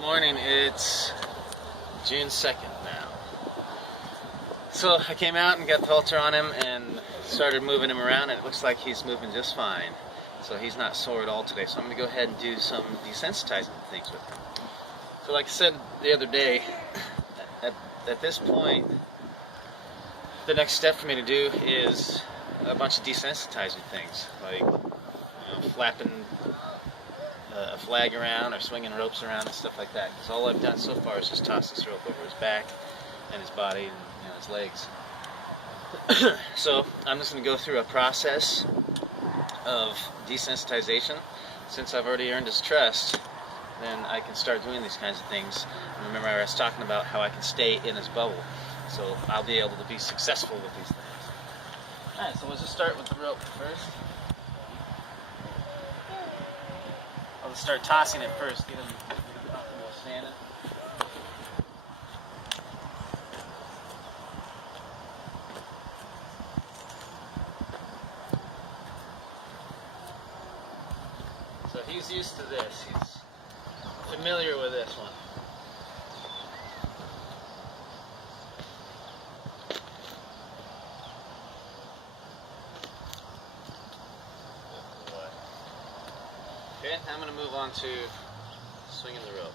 Morning, it's June 2nd now. So I came out and got the halter on him and started moving him around, and it looks like he's moving just fine. So he's not sore at all today, so I'm going to go ahead and do some desensitizing things with him. So like I said the other day, at this point, the next step for me to do is a bunch of desensitizing things, like flapping a flag around or swinging ropes around and stuff like that. Because all I've done so far is just toss this rope over his back and his body and his legs. So I'm just going to go through a process of desensitization. Since I've already earned his trust, then I can start doing these kinds of things. And remember, I was talking about how I can stay in his bubble, so I'll be able to be successful with these things. Alright, so we'll just start with the rope first. I'll just start tossing it first, get him comfortable standing. So he's used to this, he's familiar with this one. Okay, I'm going to move on to swinging the rope.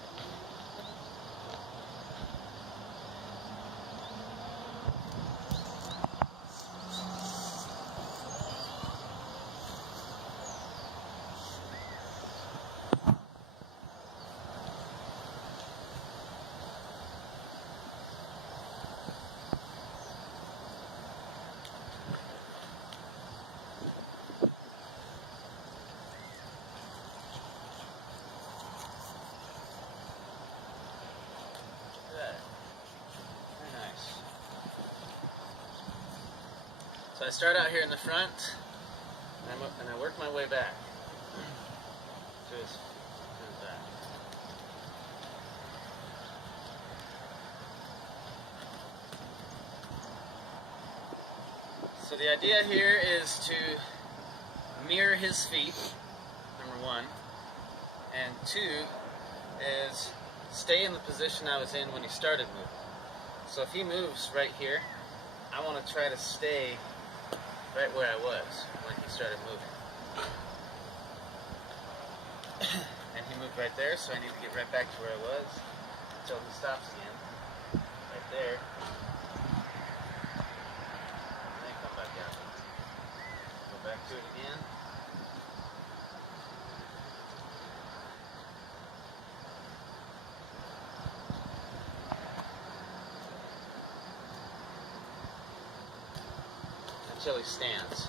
So I start out here in the front, and I work my way back to his back. So the idea here is to mirror his feet, number one, and two is stay in the position I was in when he started moving. So if he moves right here, I want to try to stay right where I was when he started moving. And he moved right there, so I need to get right back to where I was until he stops again. Right there. And then come back out. Go back to it again. Until he stands.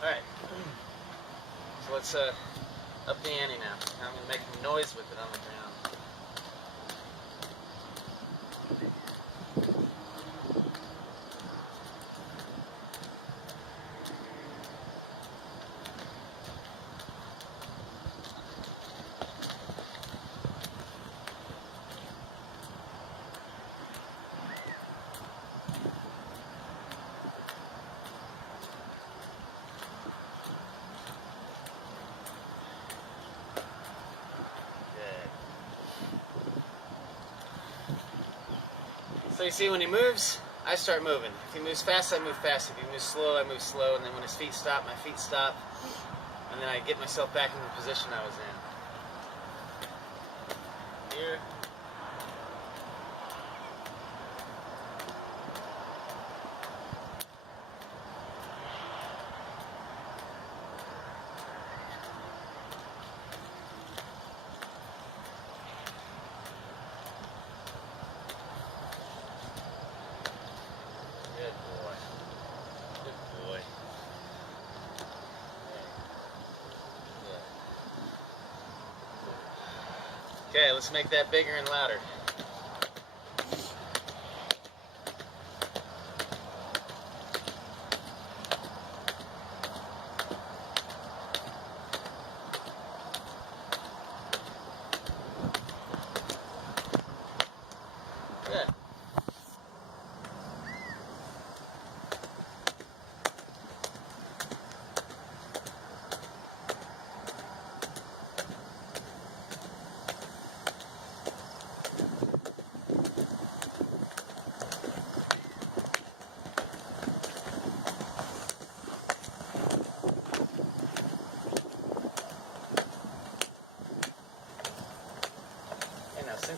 Alright, so let's up the ante now. I'm going to make a noise with it on the ground. So you see, when he moves, I start moving. If he moves fast, I move fast. If he moves slow, I move slow. And then when his feet stop, my feet stop. And then I get myself back in the position I was in. Here. Okay, let's make that bigger and louder. Good.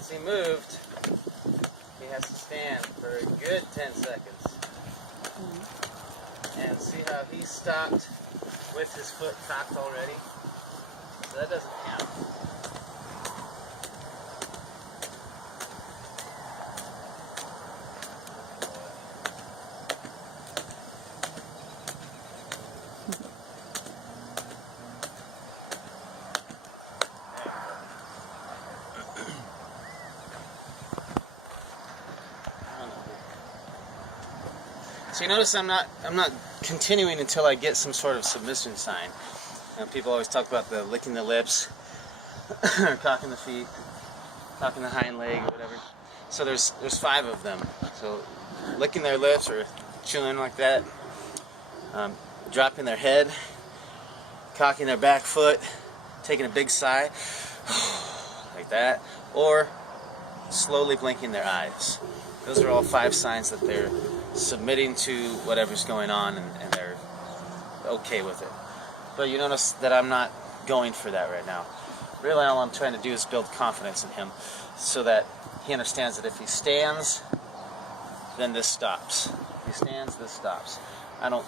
once he moved, he has to stand for a good 10 seconds. And see how he stopped with his foot cocked already? So that doesn't count. So you notice I'm not continuing until I get some sort of submission sign. People always talk about the licking the lips, or cocking the feet, cocking the hind leg, or whatever. So there's 5 of them. So licking their lips or chewing like that, dropping their head, cocking their back foot, taking a big sigh, like that, or slowly blinking their eyes. Those are all 5 signs that they're submitting to whatever's going on and they're okay with it. But you notice that I'm not going for that right now. Really all I'm trying to do is build confidence in him so that he understands that if he stands, then this stops. If he stands, this stops. I don't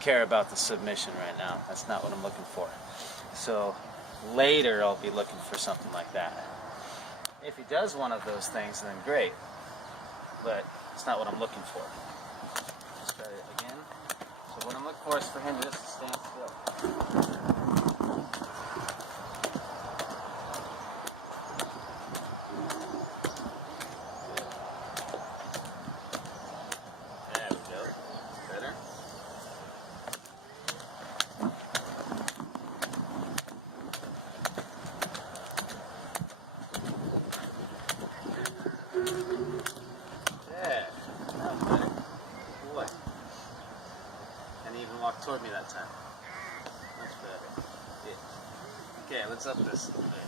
care about the submission right now. That's not what I'm looking for. So later I'll be looking for something like that. If he does one of those things, then great. But it's not what I'm looking for. Let's try it again. So what I'm looking for is for him just to stand still. There we go. Better. Toward me that time. Much better. Yeah. Okay, let's up this a little bit.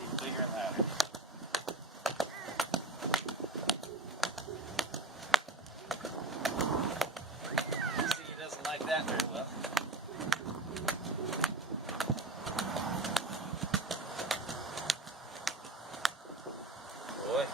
Keep bigger and louder. See, he doesn't like that very well. Boy.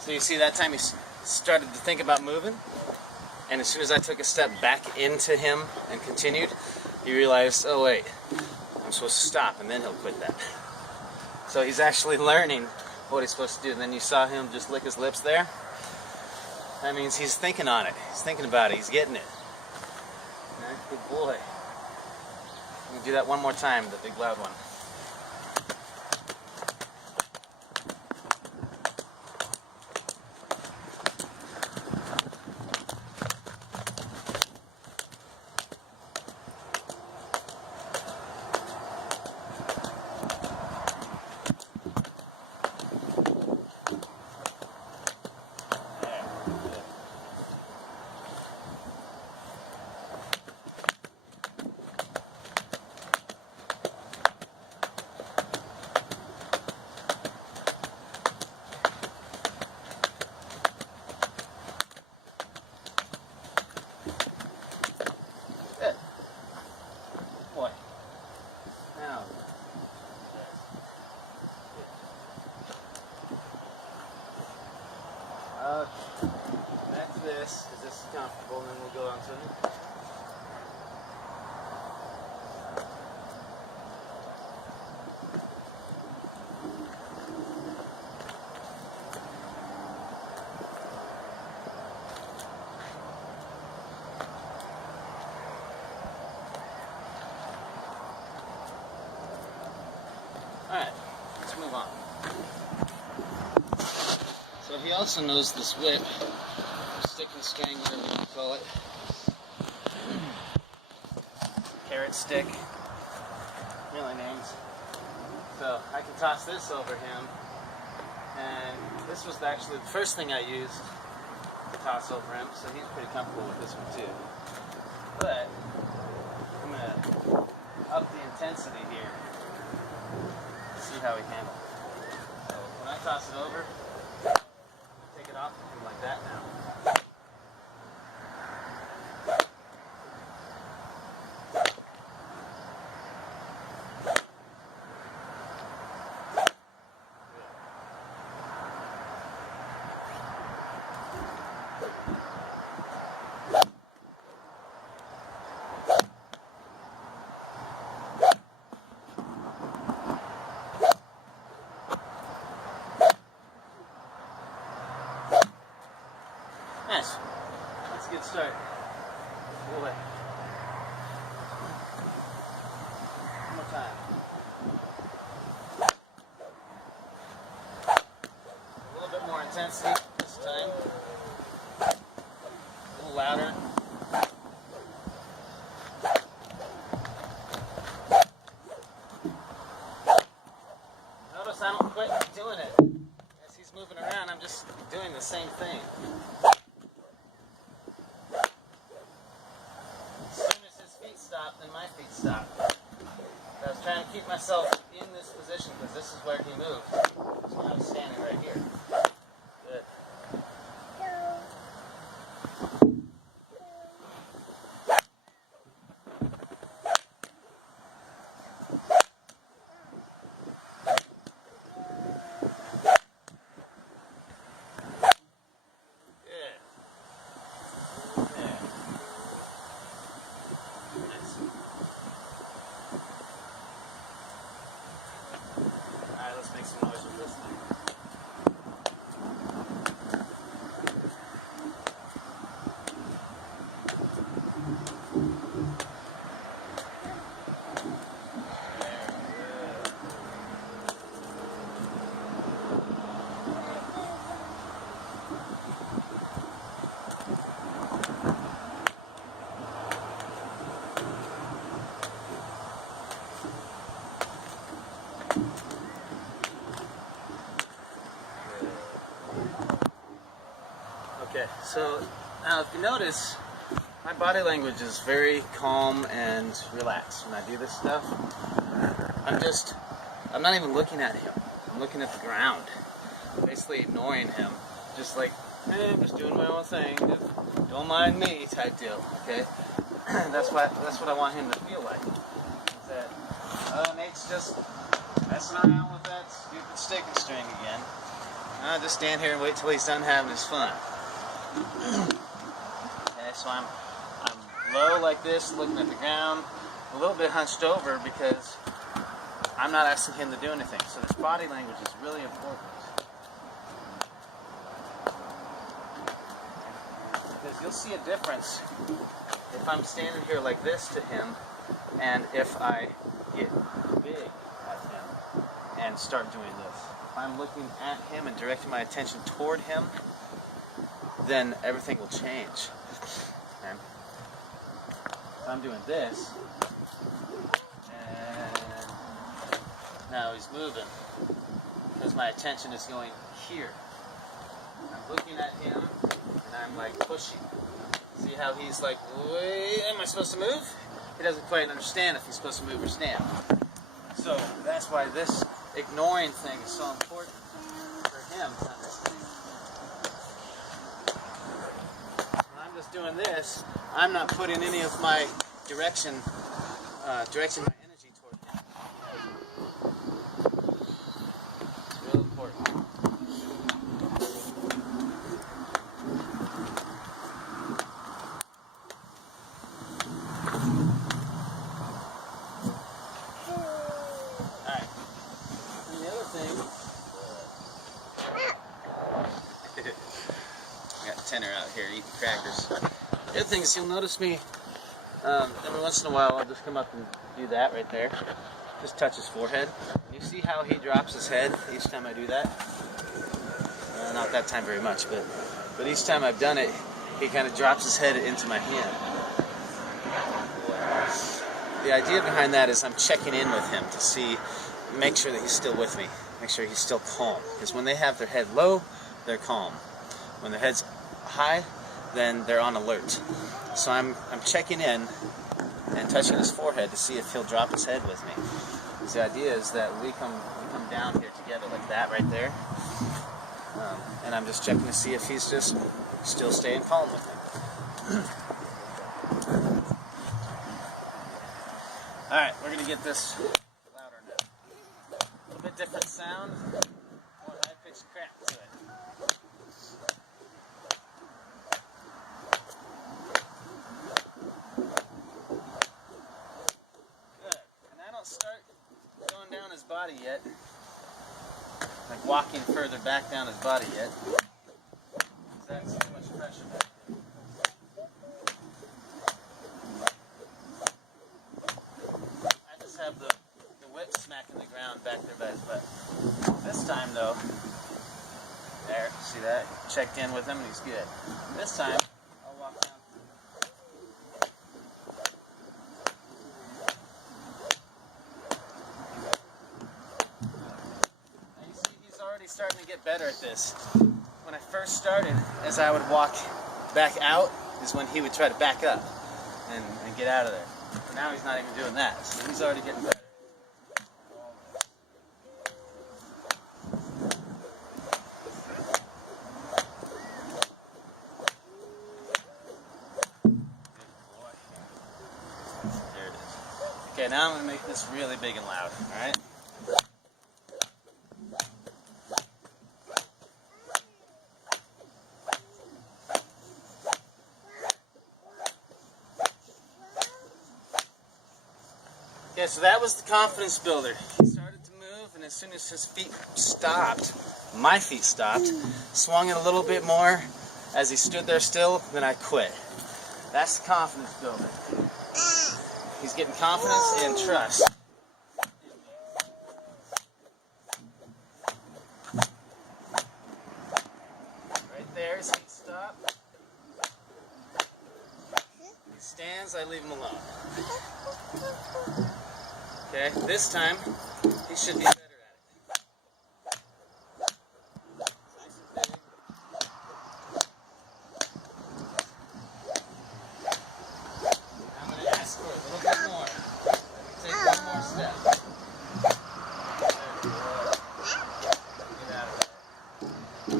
So you see that time he started to think about moving, and as soon as I took a step back into him and continued, he realized, oh wait, I'm supposed to stop, and then he'll quit that. So he's actually learning what he's supposed to do. And then you saw him just lick his lips there. That means he's thinking on it. He's thinking about it. He's getting it. Good boy. I'm going to do that one more time, the big loud one. That's this. Is this comfortable? And then we'll go on to it. Alright, let's move on. So he also knows this whip, stick and string, whatever you call it. Carrot stick, really names. So I can toss this over him, and this was actually the first thing I used toss over him, so he's pretty comfortable with this one too. But I'm going to up the intensity here. See how he handles it. So when I toss it over, take it off him like that now. Nice. That's a good start. Pull away. One more time. A little bit more intensity this time. A little louder. Notice I don't quit doing it. As he's moving around, I'm just doing the same thing. Then my feet stop. I was trying to keep myself in this position because this is where he moved. So I was standing right here. Good. Let's make some noise with this thing. Okay, so now if you notice, my body language is very calm and relaxed when I do this stuff. I'm not even looking at him. I'm looking at the ground, basically ignoring him. Just like, hey, I'm just doing my own thing. Just don't mind me type deal, okay? That's what I want him to feel like. Is that, Nate's just messing around with that stupid stick and string again. I'll just stand here and wait till he's done having his fun. Okay, so I'm low like this, looking at the ground, a little bit hunched over because I'm not asking him to do anything. So this body language is really important. Because you'll see a difference if I'm standing here like this to him and if I get big at him and start doing this. If I'm looking at him and directing my attention toward him, then everything will change. Okay? If I'm doing this, and now he's moving, because my attention is going here. I'm looking at him, and I'm like pushing. See how he's like, wait, am I supposed to move? He doesn't quite understand if he's supposed to move or stand. So that's why this ignoring thing is so important for him to understand. Just doing this, I'm not putting any of my directing my energy toward him. It's real important. Alright. And the other thing, I got Tenor out here eating crackers. The other thing is you'll notice me every once in a while I'll just come up and do that right there. Just touch his forehead. And you see how he drops his head each time I do that? Not that time very much, but each time I've done it, he kind of drops his head into my hand. The idea behind that is I'm checking in with him to make sure that he's still with me. Make sure he's still calm. Because when they have their head low, they're calm. When their head's high, then they're on alert. So I'm checking in and touching his forehead to see if he'll drop his head with me. Because the idea is that we come down here together like that right there, and I'm just checking to see if he's just still staying calm with me. All right, we're gonna get this louder now. A little bit different sound, more high-pitched crap to it. Good. And I don't start going down his body yet, like walking further back down his body yet. That's too much pressure back there. I just have the whip smacking the ground back there by his butt. This time though, there, see that? Checked in with him and he's good. This time, I'll walk down. Now you see he's already starting to get better at this. When I first started, as I would walk back out, is when he would try to back up and get out of there. But now he's not even doing that, so he's already getting better. There it is. Okay, now I'm going to make this really big and loud, alright? Okay, so that was the confidence builder. He started to move, and as soon as his feet stopped, my feet stopped, swung it a little bit more as he stood there still, then I quit. That's the confidence builder. He's getting confidence and trust. Right there, his feet stop. He stands, I leave him alone. Okay, this time, he should be better at it. Nice and big. I'm going to ask for a little bit more. Take one more step. There we go. Get out of there. Good.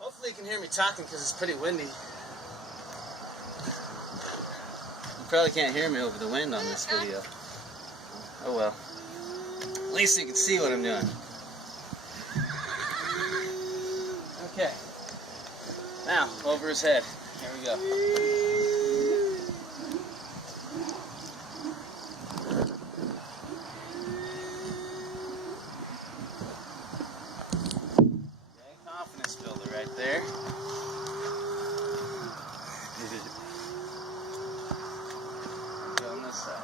Hopefully you can hear me talking because it's pretty windy. You probably can't hear me over the wind on this video. Oh well. At least you can see what I'm doing. Okay. Now, over his head. Here we go. Confidence builder right there. Go on this side.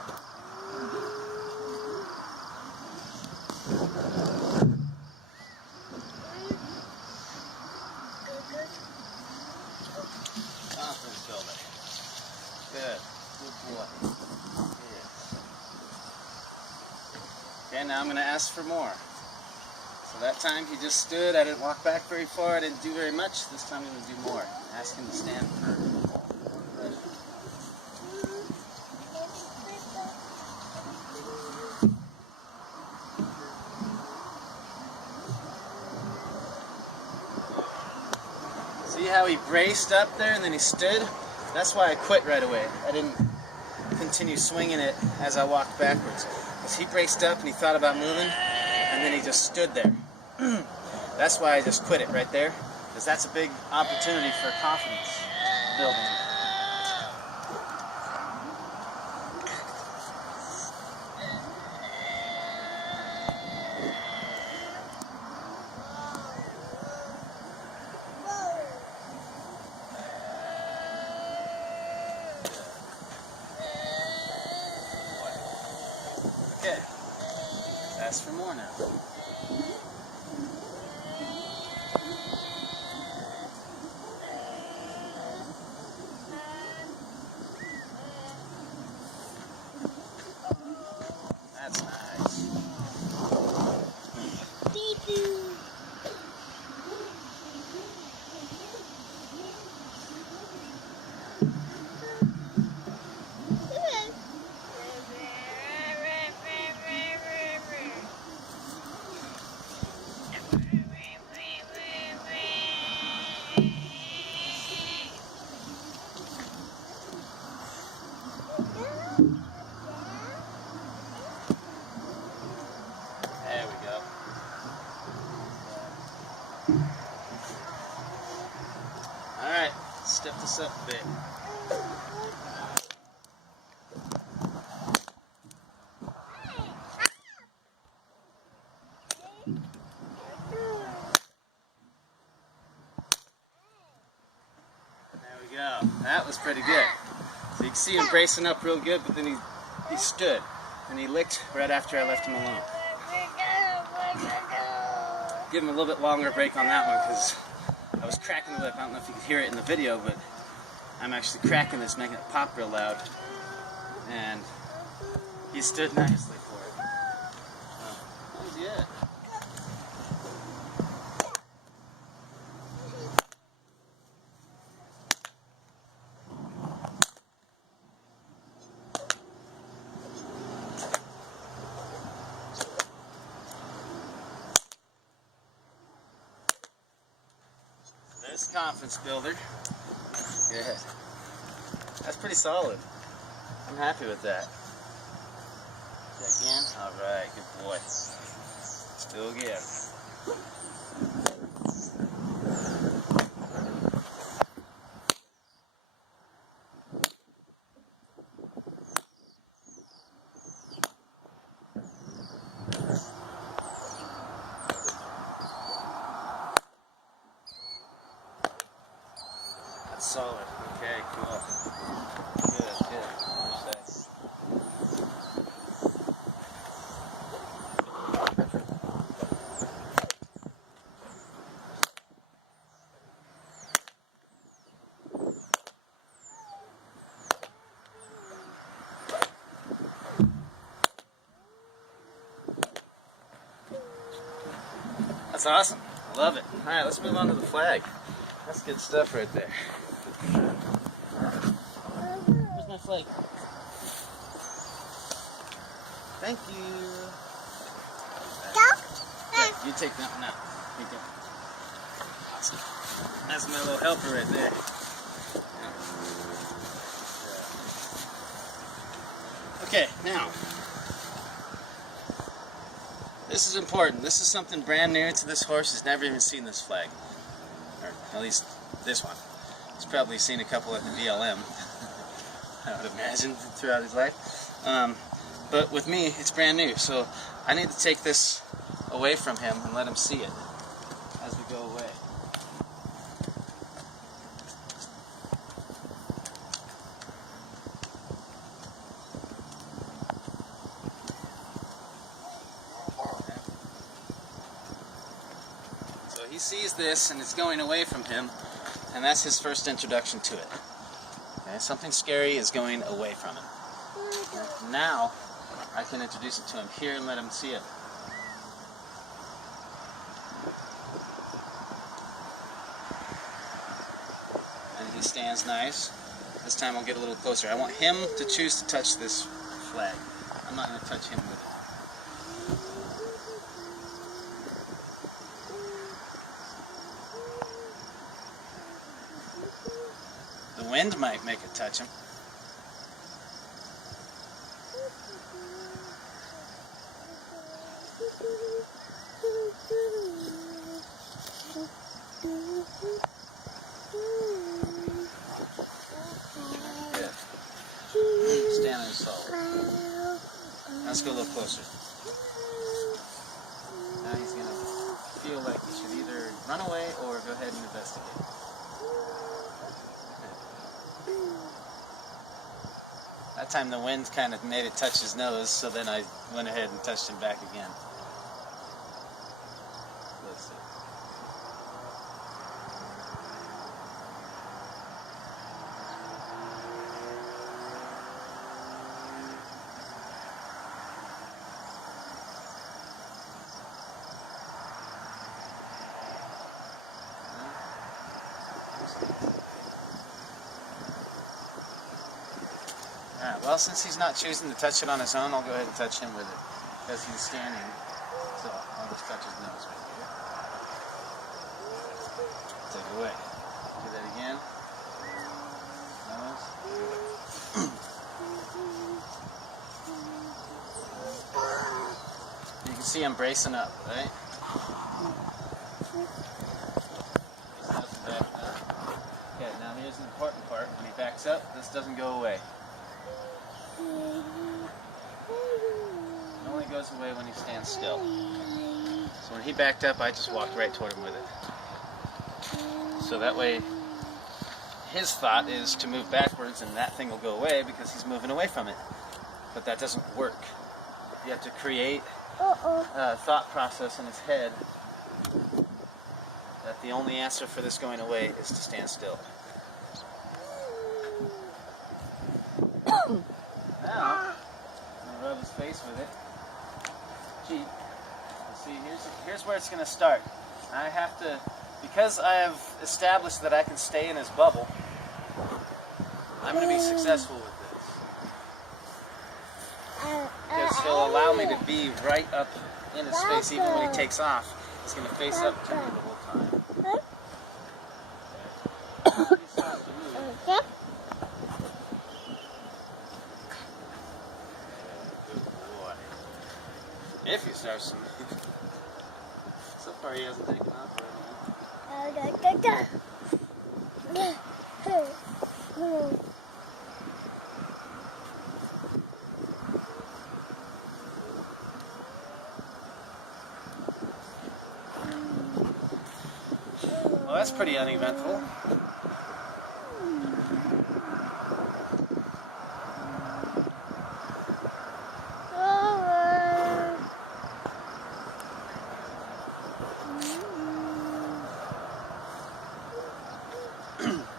Confidence builder. Good. Good boy. Yes. Okay, now I'm going to ask for more. So that time he just stood, I didn't walk back very far, I didn't do very much. This time I'm going to do more. Ask him to stand for pressure. See how he braced up there and then he stood? That's why I quit right away. I didn't continue swinging it as I walked backwards. Because he braced up and he thought about moving, and then he just stood there. That's why I just quit it right there, because that's a big opportunity for confidence building. Okay, let's ask for more now. There we go. Alright, step this up a bit. There we go. That was pretty good. So you can see him bracing up real good, but then he stood. And he licked right after I left him alone. Give him a little bit longer break on that one because I was cracking the whip. I don't know if you could hear it in the video, but I'm actually cracking this, making it pop real loud. And he stood nicely for it. That was good. This confidence builder. Good. That's pretty solid. I'm happy with that. Again. Alright, good boy. Still again. That's solid. Okay, cool. Good, good. That's awesome. I love it. Alright, let's move on to the flag. That's good stuff right there. Where's my flag? Thank you. Yeah, you take that one out. Here you go. Awesome. That's my little helper right there. Okay, now. This is important. This is something brand new to this horse. He's never even seen this flag. Or at least this one. He's probably seen a couple at the VLM, I would imagine, throughout his life. But with me, it's brand new. So I need to take this away from him and let him see it as we go away. He sees this and it's going away from him, and that's his first introduction to it. Okay? Something scary is going away from him. Okay? Now I can introduce it to him here and let him see it. And he stands nice. This time I'll get a little closer. I want him to choose to touch this flag. I'm not going to touch him with it. The wind might make it touch him. Good. Stand on his solid. Let's go a little closer. Now he's going to feel like he should either run away or go ahead and investigate. That time the wind kind of made it touch his nose, so then I went ahead and touched him back again. Let's see. Alright, well, since he's not choosing to touch it on his own, I'll go ahead and touch him with it, because he's standing, so I'll just touch his nose right here. away. Do that again. Nose. You can see him bracing up, right? Okay, now here's the important part. When he backs up, this doesn't go away. It only goes away when he stands still. So when he backed up, I just walked right toward him with it. So that way, his thought is to move backwards and that thing will go away because he's moving away from it. But that doesn't work. You have to create a thought process in his head that the only answer for this going away is to stand still. Now, I'm going to rub his face with it. Cheek. See, here's where it's going to start. I have to, because I have established that I can stay in his bubble, I'm going to be successful with this. Because he'll allow me to be right up in his face even when he takes off. He's going to face up to me the whole time. Okay. He starts to move. Good boy. If he starts to move. So far he hasn't taken off right now. Well, that's pretty uneventful.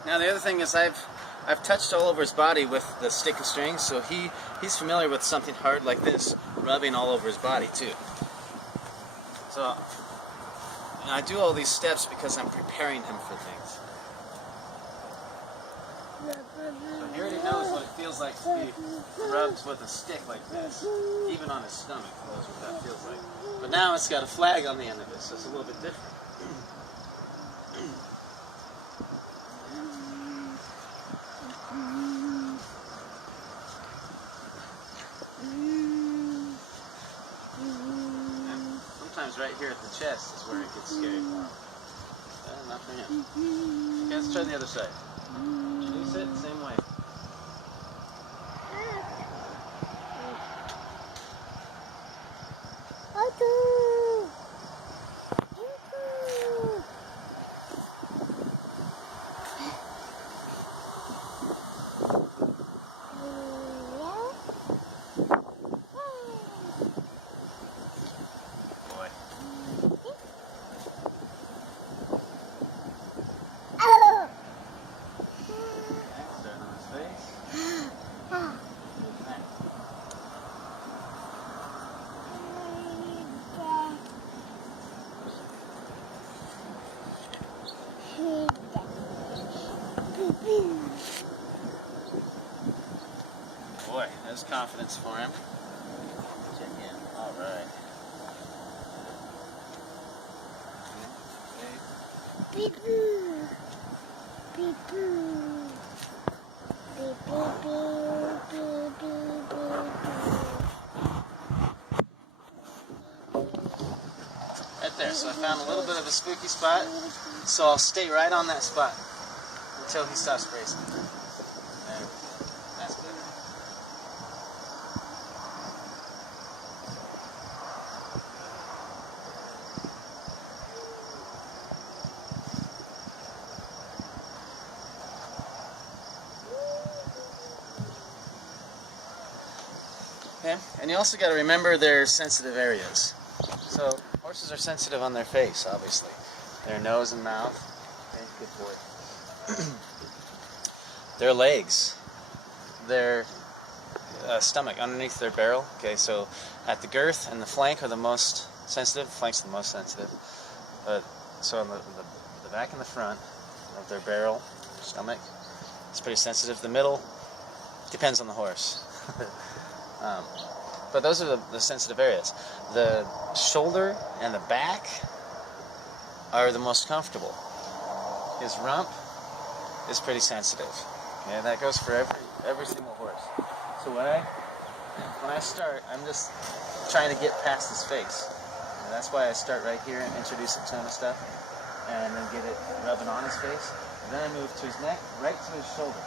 Now the other thing is I've touched all over his body with the stick and string, so he's familiar with something hard like this rubbing all over his body too. So I do all these steps because I'm preparing him for things. So he already knows what it feels like to be rubbed with a stick like this. Even on his stomach, he knows what that feels like. But now it's got a flag on the end of it, so it's a little bit different. Sometimes right here at the chest is where it gets scary for him. Not for him. Okay, let's try the other side. Release it, same way. Boy, there's confidence for him. Check in. All right. Beep boo. Beep boo. Beep boo boo boo boo boo. Right there. So I found a little bit of a spooky spot. So I'll stay right on that spot until he stops bracing. There we go. That's better. Okay, and you also got to remember their sensitive areas. So horses are sensitive on their face, obviously. Their nose and mouth. Okay, good boy. Their legs. Their stomach underneath their barrel. Okay, so at the girth and the flank are the most sensitive. The flank's the most sensitive. But so on the back and the front of their barrel, stomach, it's pretty sensitive. The middle depends on the horse. But those are the sensitive areas. The shoulder and the back are the most comfortable. his rump is pretty sensitive. Yeah, that goes for every single horse. So when I start, I'm just trying to get past his face. And that's why I start right here and introduce it to him and stuff, and then get it rubbing on his face. And then I move to his neck, right to his shoulder,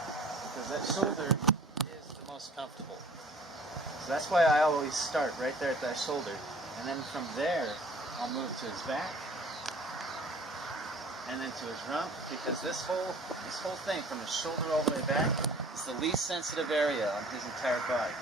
because that shoulder is the most comfortable. So that's why I always start right there at that shoulder, and then from there I'll move to his back, and then to his rump, because this whole thing from his shoulder all the way back is the least sensitive area on his entire body.